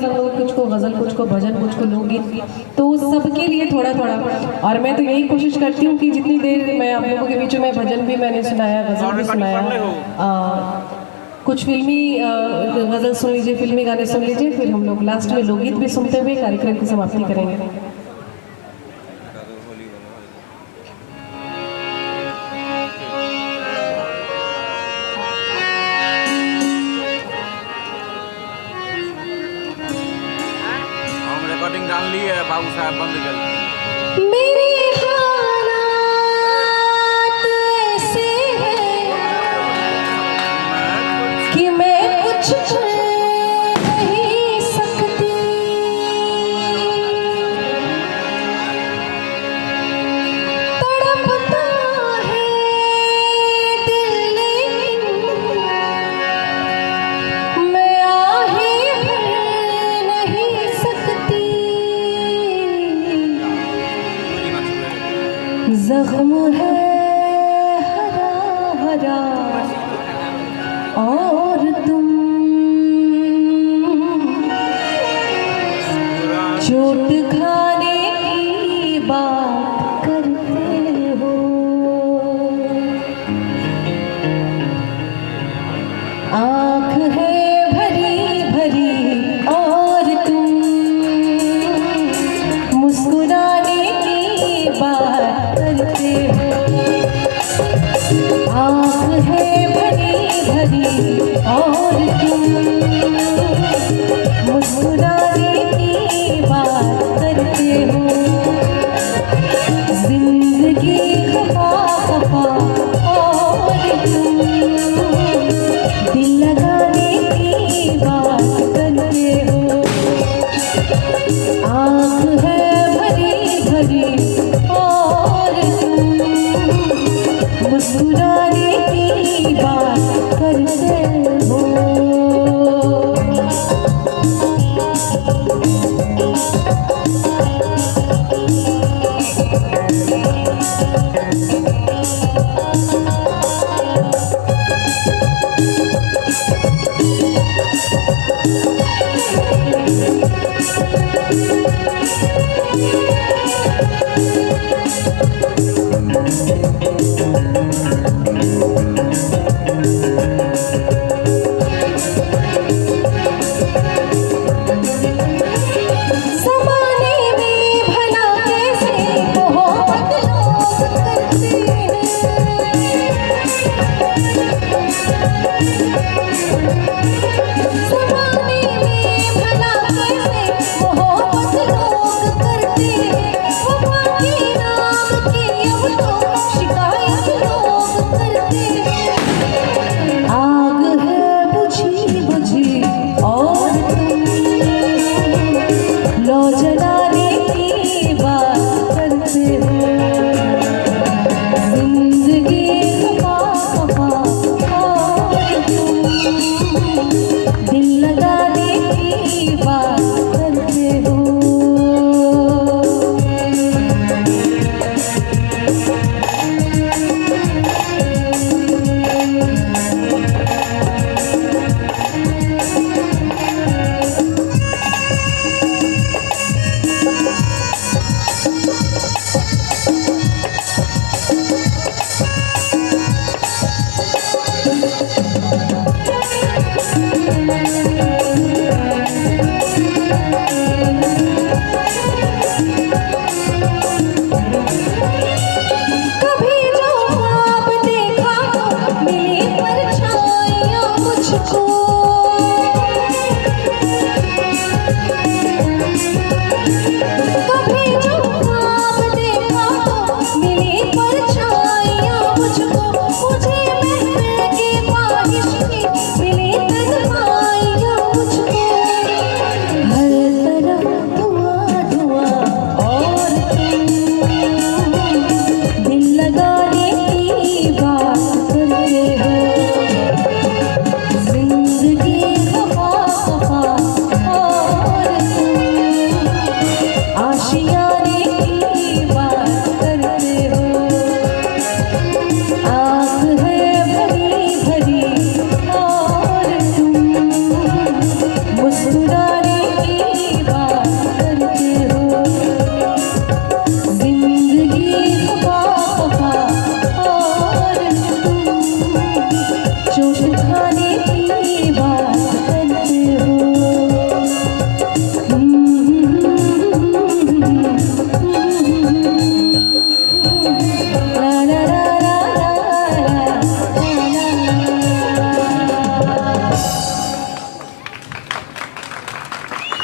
पसंद हो, कुछ को गज़ल, कुछ को भजन, कुछ को लोकगीत, तो सबके लिए थोड़ा थोड़ा। और मैं तो यही कोशिश करती हूँ कि जितनी देर मैं आप लोगों के बीच में भजन भी मैंने सुनाया, गज़ल भी सुनाया, कुछ फिल्मी गज़ल सुन लीजिए, फिल्मी गाने सुन लीजिए, फिर हम लोग लास्ट में लोकगीत भी सुनते हुए कार्यक्रम की समाप्ति करेंगे। रिकॉर्डिंग डाल ली है बाबू साहब, बंद कर। मेरे हालात ऐसे हैं कि मैं कुछ नहीं सकती, तड़पता है दिल लेकिन मैं आहें भर नहीं सकती। ज़ख्म है हरा हरा और तुम चोट खाने की बात करते हो। आँख है भरी भरी और तुम मुस्कुराने की बात करते हो। आँख है भरी भरी और तुम मुस्कुराने की बात करते हो। जिंदगी खफा खफा और तुम दिल लगाने की बात करते हो। आँख है भरी भरी और तुम मुस्कुराने की बात करते हो।